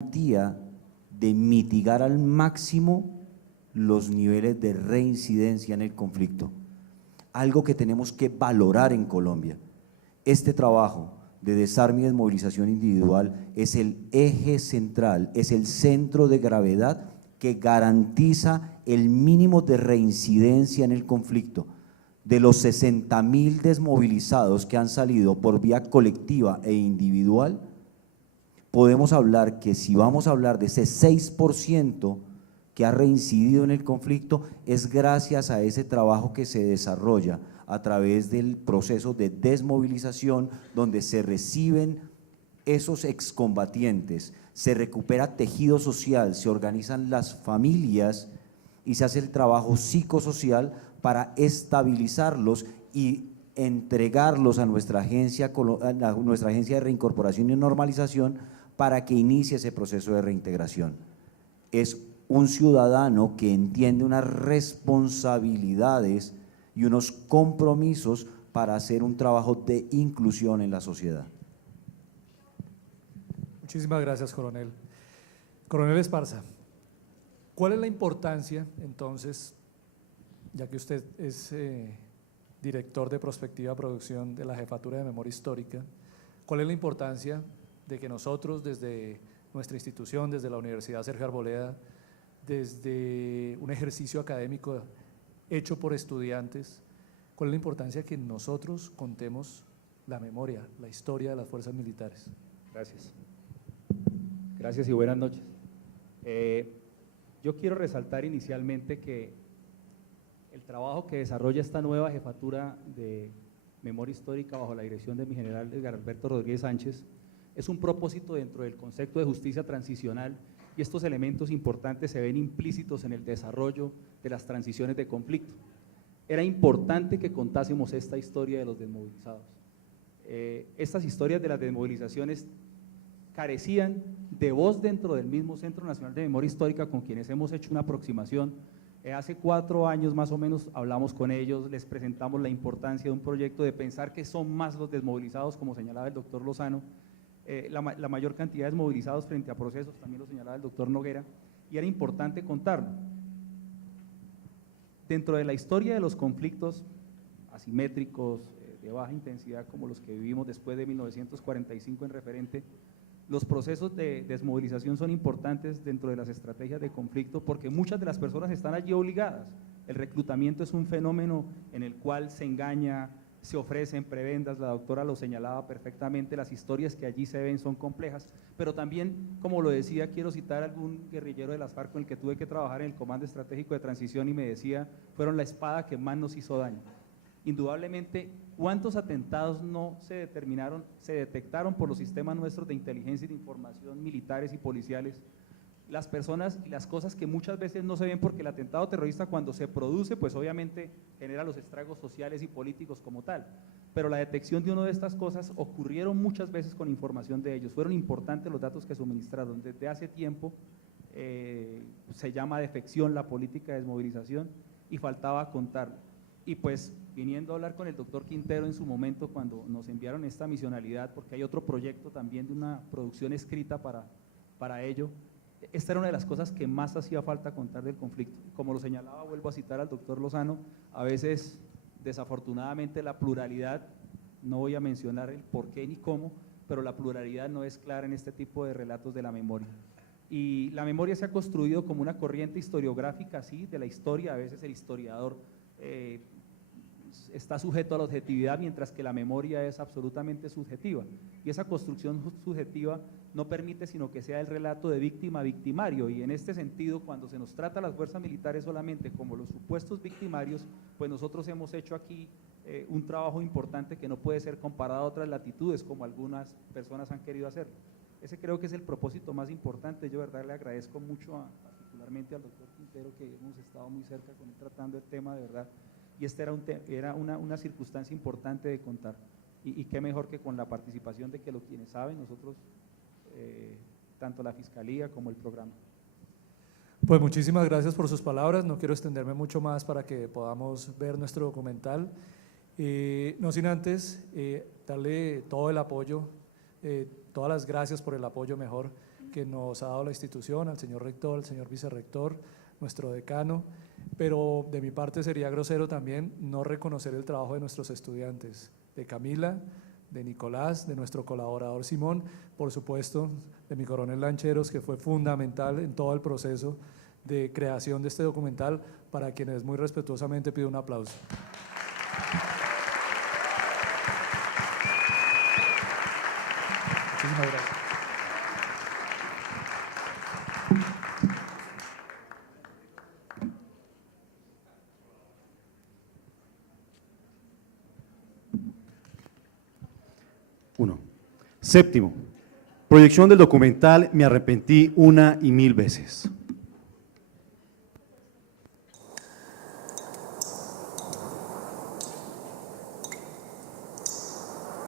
garantía de mitigar al máximo los niveles de reincidencia en el conflicto. Algo que tenemos que valorar en Colombia. Este trabajo de desarme y desmovilización individual es el eje central, es el centro de gravedad que garantiza el mínimo de reincidencia en el conflicto. De los 60.000 desmovilizados que han salido por vía colectiva e individual, podemos hablar que si vamos a hablar de ese 6% que ha reincidido en el conflicto, es gracias a ese trabajo que se desarrolla a través del proceso de desmovilización, donde se reciben esos excombatientes, se recupera tejido social, se organizan las familias y se hace el trabajo psicosocial para estabilizarlos y entregarlos a nuestra agencia de reincorporación y normalización para que inicie ese proceso de reintegración. Es un ciudadano que entiende unas responsabilidades y unos compromisos para hacer un trabajo de inclusión en la sociedad. Muchísimas gracias, coronel. Coronel Esparza, ¿cuál es la importancia, entonces, ya que usted es director de Prospectiva Producción de la Jefatura de Memoria Histórica, cuál es la importancia de que nosotros desde nuestra institución, desde la Universidad Sergio Arboleda, desde un ejercicio académico hecho por estudiantes, cuál es la importancia que nosotros contemos la memoria, la historia de las fuerzas militares? Gracias. Gracias y buenas noches. Yo quiero resaltar inicialmente que el trabajo que desarrolla esta nueva jefatura de memoria histórica bajo la dirección de mi general Edgar Alberto Rodríguez Sánchez es un propósito dentro del concepto de justicia transicional, y estos elementos importantes se ven implícitos en el desarrollo de las transiciones de conflicto. Era importante que contásemos esta historia de los desmovilizados. Estas historias de las desmovilizaciones carecían de voz dentro del mismo Centro Nacional de Memoria Histórica, con quienes hemos hecho una aproximación. Hace 4 años más o menos hablamos con ellos, les presentamos la importancia de un proyecto de pensar que son más los desmovilizados, como señalaba el doctor Lozano, la mayor cantidad de desmovilizados frente a procesos, también lo señalaba el doctor Noguera, y era importante contarlo. Dentro de la historia de los conflictos asimétricos, de baja intensidad, como los que vivimos después de 1945 en referente, los procesos de desmovilización son importantes dentro de las estrategias de conflicto porque muchas de las personas están allí obligadas. El reclutamiento es un fenómeno en el cual se engaña, se ofrecen prebendas, la doctora lo señalaba perfectamente, las historias que allí se ven son complejas, pero también, como lo decía, quiero citar a algún guerrillero de las FARC con el que tuve que trabajar en el Comando Estratégico de Transición y me decía, fueron la espada que más nos hizo daño. Indudablemente, ¿cuántos atentados no se detectaron por los sistemas nuestros de inteligencia y de información militares y policiales? Las personas y las cosas que muchas veces no se ven porque el atentado terrorista cuando se produce, pues obviamente genera los estragos sociales y políticos como tal, pero la detección de una de estas cosas ocurrieron muchas veces con información de ellos, fueron importantes los datos que suministraron. Desde hace tiempo se llama defección la política de desmovilización y faltaba contarlo. Y pues viniendo a hablar con el doctor Quintero en su momento cuando nos enviaron esta misionalidad, porque hay otro proyecto también de una producción escrita para ello, esta era una de las cosas que más hacía falta contar del conflicto. Como lo señalaba, vuelvo a citar al doctor Lozano, a veces desafortunadamente la pluralidad, no voy a mencionar el por qué ni cómo, pero la pluralidad no es clara en este tipo de relatos de la memoria. Y la memoria se ha construido como una corriente historiográfica, sí, de la historia. A veces el historiador está sujeto a la objetividad, mientras que la memoria es absolutamente subjetiva, y esa construcción subjetiva no permite sino que sea el relato de víctima-victimario, y en este sentido, cuando se nos trata a las fuerzas militares solamente como los supuestos victimarios, pues nosotros hemos hecho aquí un trabajo importante que no puede ser comparado a otras latitudes, como algunas personas han querido hacerlo. Ese creo que es el propósito más importante. Yo de verdad le agradezco mucho particularmente al doctor Quintero, que hemos estado muy cerca con él tratando el tema de verdad, y esta era una circunstancia importante de contar, y qué mejor que con la participación de quienes saben, nosotros, tanto la Fiscalía como el programa. Pues muchísimas gracias por sus palabras, no quiero extenderme mucho más para que podamos ver nuestro documental, no sin antes darle todo el apoyo, todas las gracias por el apoyo mejor que nos ha dado la institución, al señor rector, al señor vicerrector, nuestro decano, pero de mi parte sería grosero también no reconocer el trabajo de nuestros estudiantes, de Camila, de Nicolás, de nuestro colaborador Simón, por supuesto, de mi coronel Lancheros, que fue fundamental en todo el proceso de creación de este documental, para quienes muy respetuosamente pido un aplauso. Muchísimas gracias. Uno. Séptimo, proyección del documental Me arrepentí una y mil veces.